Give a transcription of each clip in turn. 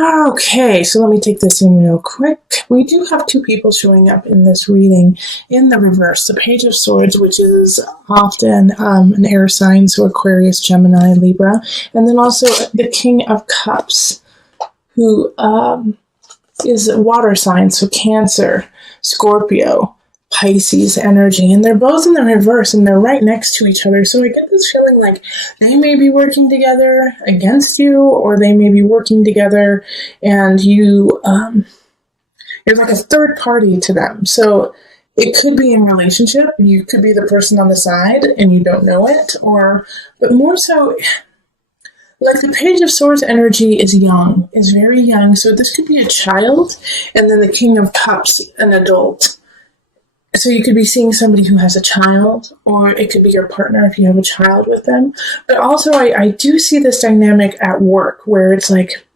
Okay, so let me take this in real quick. We do have two people showing up in this reading in the reverse. The Page of Swords, which is often an air sign, so Aquarius, Gemini, Libra, and then also the King of Cups, who is a water sign, so Cancer, Scorpio, Pisces energy, and they're both in the reverse and they're right next to each other. So I get this feeling like they may be working together against you, or they may be working together and you're like a third party to them. So it could be in relationship. You could be the person on the side and you don't know it, but more so, like the Page of Swords energy is young, is very young. So this could be a child, and then the King of Cups, an adult. So you could be seeing somebody who has a child, or it could be your partner if you have a child with them. But also I do see this dynamic at work where it's like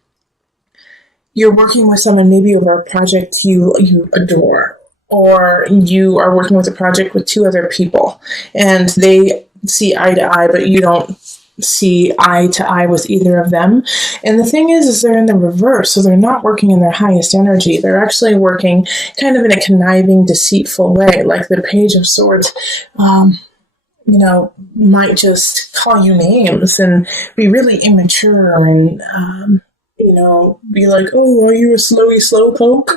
you're working with someone maybe over a project you adore, or you are working with a project with two other people and they see eye to eye, but you don't see eye to eye with either of them. And the thing is they're in the reverse, so they're not working in their highest energy. They're actually working kind of in a conniving, deceitful way. Like the Page of Swords, might just call you names and be really immature and, be like, oh, are you a slowy slowpoke?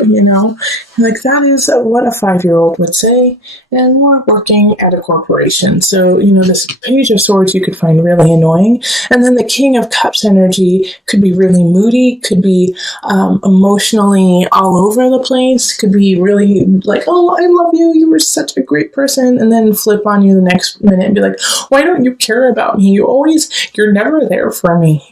Like that is what a 5-year-old would say. And we're working at a corporation. So, this Page of Swords you could find really annoying. And then the King of Cups energy could be really moody, could be emotionally all over the place, could be really like, oh, I love you, you were such a great person, and then flip on you the next minute and be like, why don't you care about me? You're never there for me,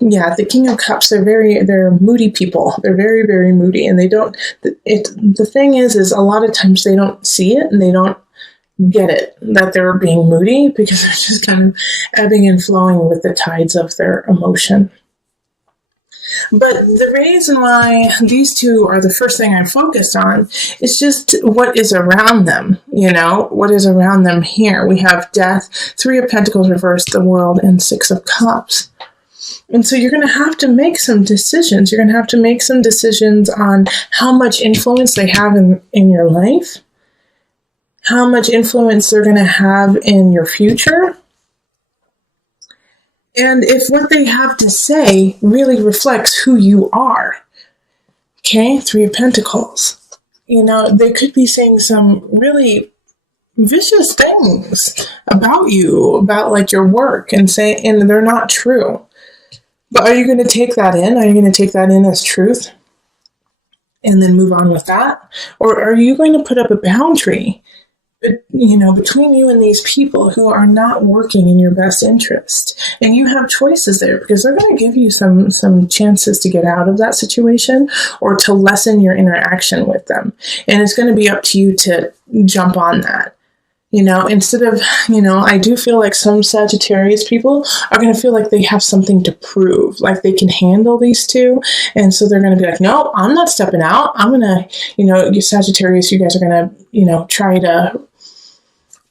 Yeah, the King of Cups, they're moody people. They're very, very moody, and the thing is a lot of times they don't see it and they don't get it that they're being moody because they're just kind of ebbing and flowing with the tides of their emotion. But the reason why these two are the first thing I focused on is just what is around them, what is around them here. We have Death, 3 of Pentacles reversed, the World, and 6 of Cups. And so you're going to have to make some decisions. You're going to have to make some decisions on how much influence they have in your life, how much influence they're going to have in your future, and if what they have to say really reflects who you are. Okay, 3 of Pentacles. They could be saying some really vicious things about you, about like your work, and they're not true. But are you going to take that in? Are you going to take that in as truth and then move on with that? Or are you going to put up a boundary, between you and these people who are not working in your best interest? And you have choices there because they're going to give you some chances to get out of that situation or to lessen your interaction with them. And it's going to be up to you to jump on that. Instead of, I do feel like some Sagittarius people are going to feel like they have something to prove, like they can handle these two. And so they're going to be like, no, I'm not stepping out. I'm going to, you Sagittarius, you guys are going to, try to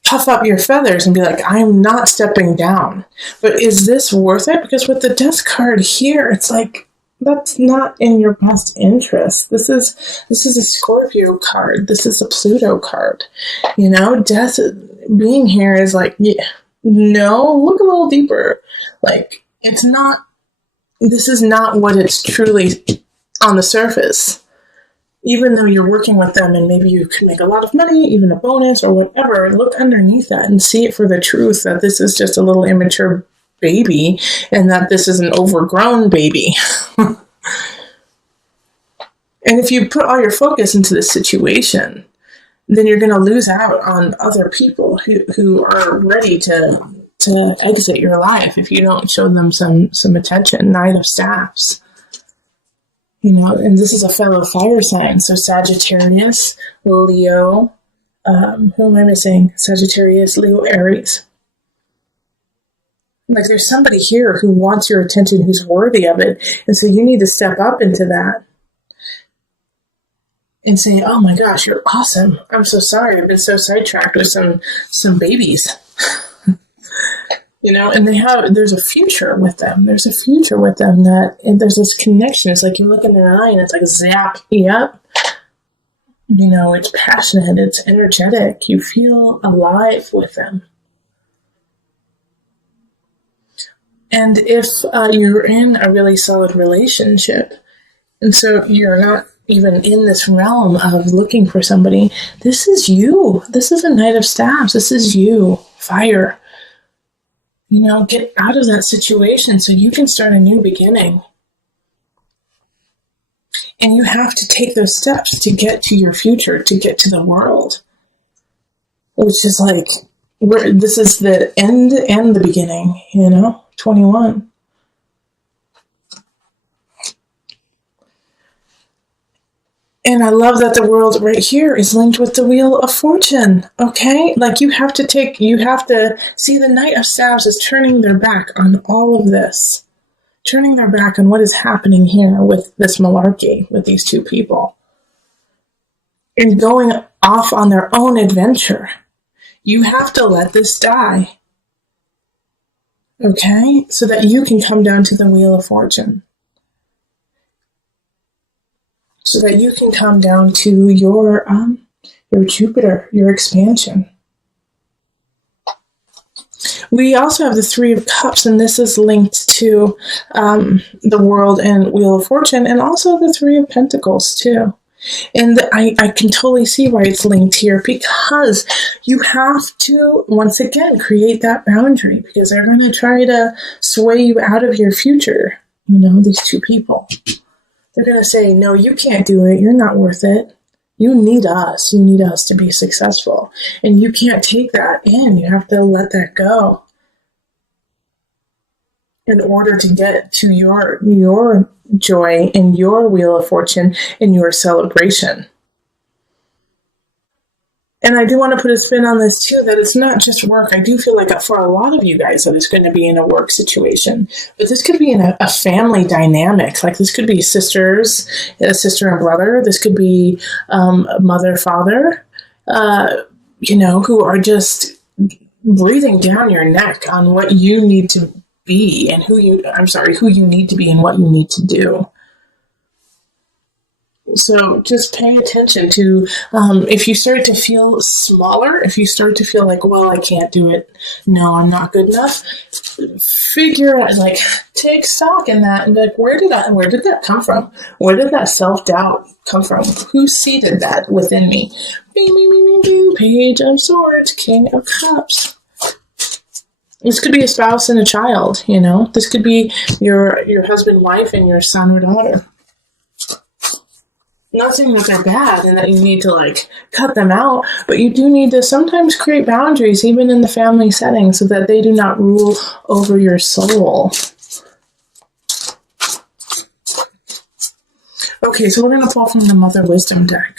puff up your feathers and be like, I'm not stepping down. But is this worth it? Because with the Death card here, it's like, that's not in your best interest. This is a Scorpio card. This is a Pluto card. Death being here is like, no, look a little deeper. Like, this is not what it's truly on the surface. Even though you're working with them and maybe you can make a lot of money, even a bonus or whatever, look underneath that and see it for the truth that this is just a little immature baby and that this is an overgrown baby. And if you put all your focus into this situation, then you're going to lose out on other people who are ready to exit your life if you don't show them some attention. Knight of Staffs. And this is a fellow fire sign. So Sagittarius, Leo, who am I missing? Sagittarius, Leo, Aries. Like there's somebody here who wants your attention, who's worthy of it. And so you need to step up into that and say, oh my gosh, you're awesome. I'm so sorry. I've been so sidetracked with some babies. And there's a future with them. There's a future with them and there's this connection. It's like you look in their eye and it's like zap, yep. It's passionate, it's energetic. You feel alive with them. And if you're in a really solid relationship, and so you're not even in this realm of looking for somebody, this is you. This is a Knight of Staves. This is you. Fire. Get out of that situation so you can start a new beginning. And you have to take those steps to get to your future, to get to the world. Which is like, this is the end and the beginning, 21. And I love that the world right here is linked with the Wheel of Fortune, okay? Like you have to see the Knight of Staves is turning their back on all of this. Turning their back on what is happening here with this malarkey, with these two people. And going off on their own adventure. You have to let this die. Okay? So that you can come down to the Wheel of Fortune. So that you can come down to your Jupiter, your expansion. We also have the Three of Cups, and this is linked to the World and Wheel of Fortune, and also the Three of Pentacles, too. And I can totally see why it's linked here, because you have to, once again, create that boundary, because they're going to try to sway you out of your future, these two people. They're going to say, no, you can't do it. You're not worth it. You need us. You need us to be successful. And you can't take that in. You have to let that go in order to get to your joy and your Wheel of Fortune and your celebration. And I do want to put a spin on this too, that it's not just work. I do feel like for a lot of you guys that it's going to be in a work situation, but this could be in a family dynamic. Like this could be sisters, a sister and brother. This could be mother, father, who are just breathing down your neck on what you need to be and who you need to be and what you need to do. So just pay attention to if you start to feel smaller, if you start to feel like, well, I can't do it. No, I'm not good enough. Figure out, take stock in that and be like, where did that come from? Where did that self-doubt come from? Who seeded that within me? Bing, bing, bing, bing, bing. Page of Swords, King of Cups. This could be a spouse and a child, This could be your husband, wife, and your son or daughter. Not saying that they're bad and that you need to cut them out, but you do need to sometimes create boundaries even in the family setting so that they do not rule over your soul. Okay, so we're going to pull from the Mother Wisdom deck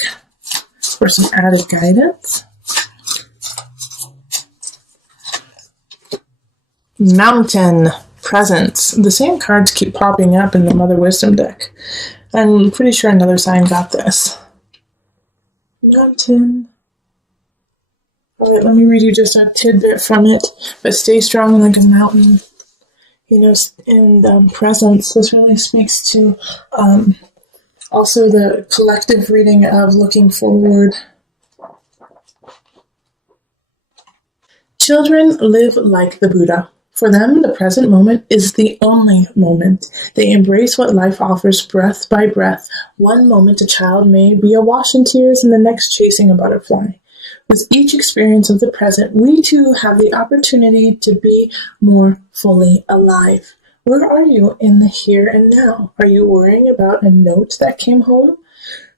for some added guidance. Mountain Presence. The same cards keep popping up in the Mother Wisdom deck. I'm pretty sure another sign got this. Mountain. All right, let me read you just a tidbit from it. But stay strong like a mountain. And presence. This really speaks to also the collective reading of looking forward. Children live like the Buddha. For them, the present moment is the only moment. They embrace what life offers breath by breath. One moment a child may be awash in tears and the next chasing a butterfly. With each experience of the present, we too have the opportunity to be more fully alive. Where are you in the here and now? Are you worrying about a note that came home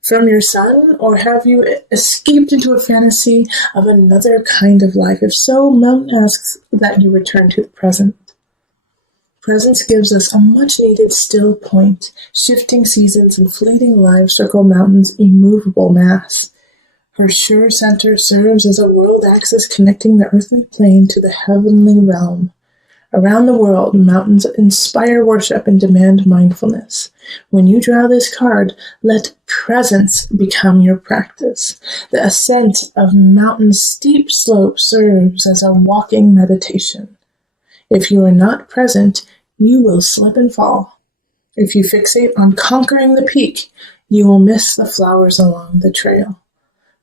from your son, or have you escaped into a fantasy of another kind of life? If so, Mountain asks that you return to the present. Presence gives us a much-needed still point. Shifting seasons and fleeting lives circle Mountain's immovable mass. Her sure center serves as a world axis connecting the earthly plane to the heavenly realm. Around the world, mountains inspire worship and demand mindfulness. When you draw this card, let presence become your practice. The ascent of mountain's steep slope serves as a walking meditation. If you are not present, you will slip and fall. If you fixate on conquering the peak, you will miss the flowers along the trail.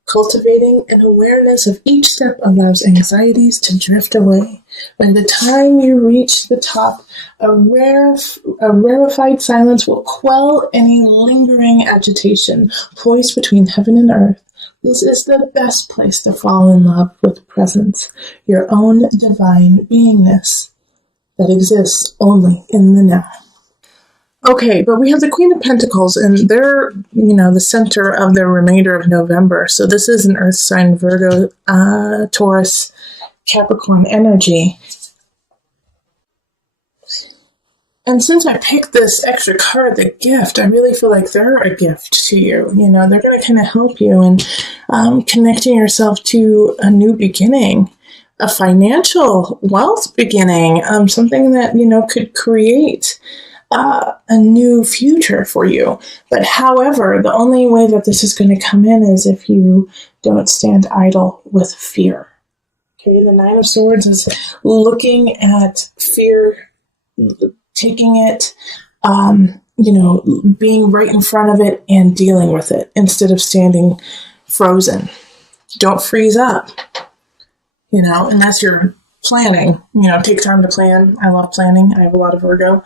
Cultivating an awareness of each step allows anxieties to drift away. By the time you reach the top, a rarefied silence will quell any lingering agitation. Poised between heaven and earth, this is the best place to fall in love with presence, your own divine beingness that exists only in the now. Okay, but we have the Queen of Pentacles, and they're, the center of the remainder of November. So this is an Earth sign, Virgo, Taurus, Capricorn energy. And since I picked this extra card, the gift, I really feel like they're a gift to you. They're going to kind of help you in connecting yourself to a new beginning, a financial wealth beginning, something that, could create a new future for you. But however, the only way that this is going to come in is if you don't stand idle with fear. Okay, the Nine of Swords is looking at fear, taking it, being right in front of it and dealing with it instead of standing frozen. Don't freeze up, unless you're planning, take time to plan. I love planning. I have a lot of Virgo.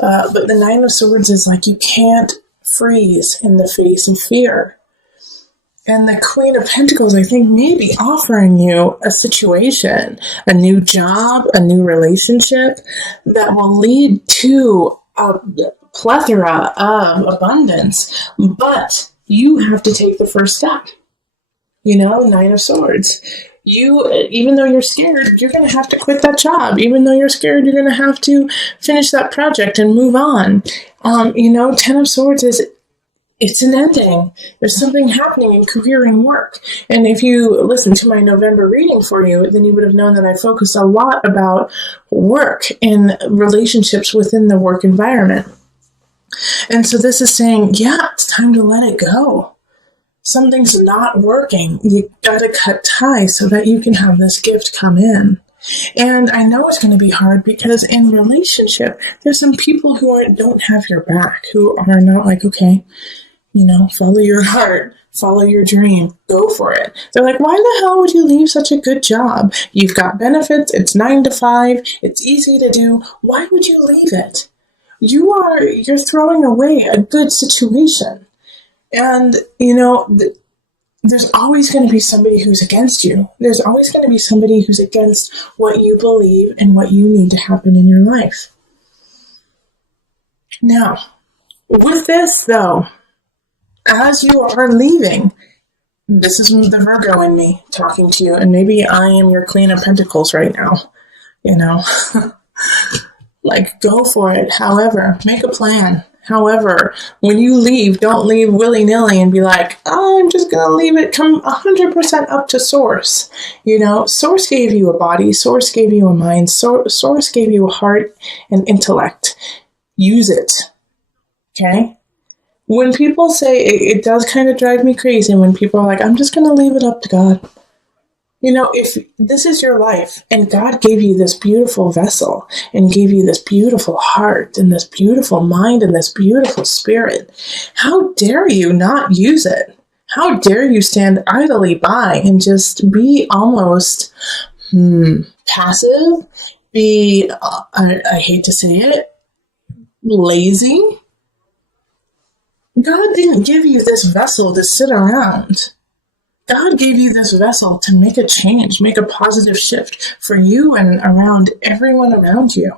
But the Nine of Swords is like you can't freeze in the face of fear. And the Queen of Pentacles, I think, may be offering you a situation, a new job, a new relationship that will lead to a plethora of abundance. But you have to take the first step. Nine of Swords. Even though you're scared, you're going to have to quit that job. Even though you're scared, you're going to have to finish that project and move on. Ten of Swords it's an ending. There's something happening in career and work. And if you listen to my November reading for you, then you would have known that I focus a lot about work and relationships within the work environment. And so this is saying, it's time to let it go. Something's not working. You gotta cut ties so that you can have this gift come in. And I know it's going to be hard because in relationship, there's some people who don't have your back, who are not like, okay, follow your heart, follow your dream, go for it. They're like, why the hell would you leave such a good job? You've got benefits. It's 9 to 5. It's easy to do. Why would you leave it? You're throwing away a good situation. And, there's always going to be somebody who's against you. There's always going to be somebody who's against what you believe and what you need to happen in your life. Now, with this, though, as you are leaving, this is the Virgo in me talking to you, and maybe I am your Queen of Pentacles right now, like, go for it. However, make a plan. However, when you leave, don't leave willy-nilly and be like, I'm just going to leave it, come 100% up to Source. Source gave you a body, Source gave you a mind, Source gave you a heart and intellect. Use it. Okay? When people say, it does kind of drive me crazy when people are like, I'm just going to leave it up to God. If this is your life and God gave you this beautiful vessel and gave you this beautiful heart and this beautiful mind and this beautiful spirit, how dare you not use it? How dare you stand idly by and just be almost passive, be, I hate to say it, lazy? God didn't give you this vessel to sit around. God gave you this vessel to make a change, make a positive shift for you and around everyone around you.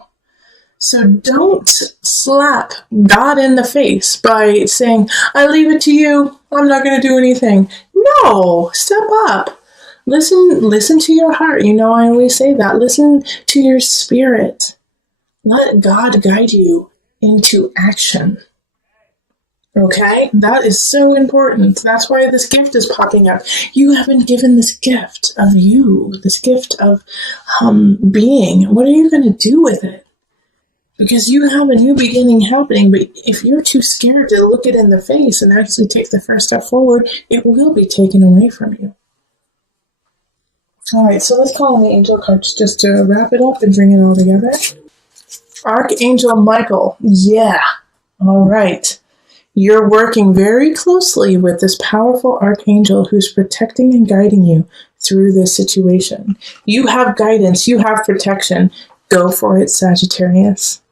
So don't slap God in the face by saying, I leave it to you, I'm not going to do anything. No, step up. Listen to your heart. I always say that. Listen to your spirit. Let God guide you into action. Okay, that is so important. That's why this gift is popping up. You have been given this gift of you, this gift of being. What are you going to do with it? Because you have a new beginning happening, but if you're too scared to look it in the face and actually take the first step forward, it will be taken away from you. All right, so let's call on the angel cards just to wrap it up and bring it all together. Archangel Michael. Yeah. All right. You're working very closely with this powerful archangel who's protecting and guiding you through this situation. You have guidance. You have protection. Go for it, Sagittarius.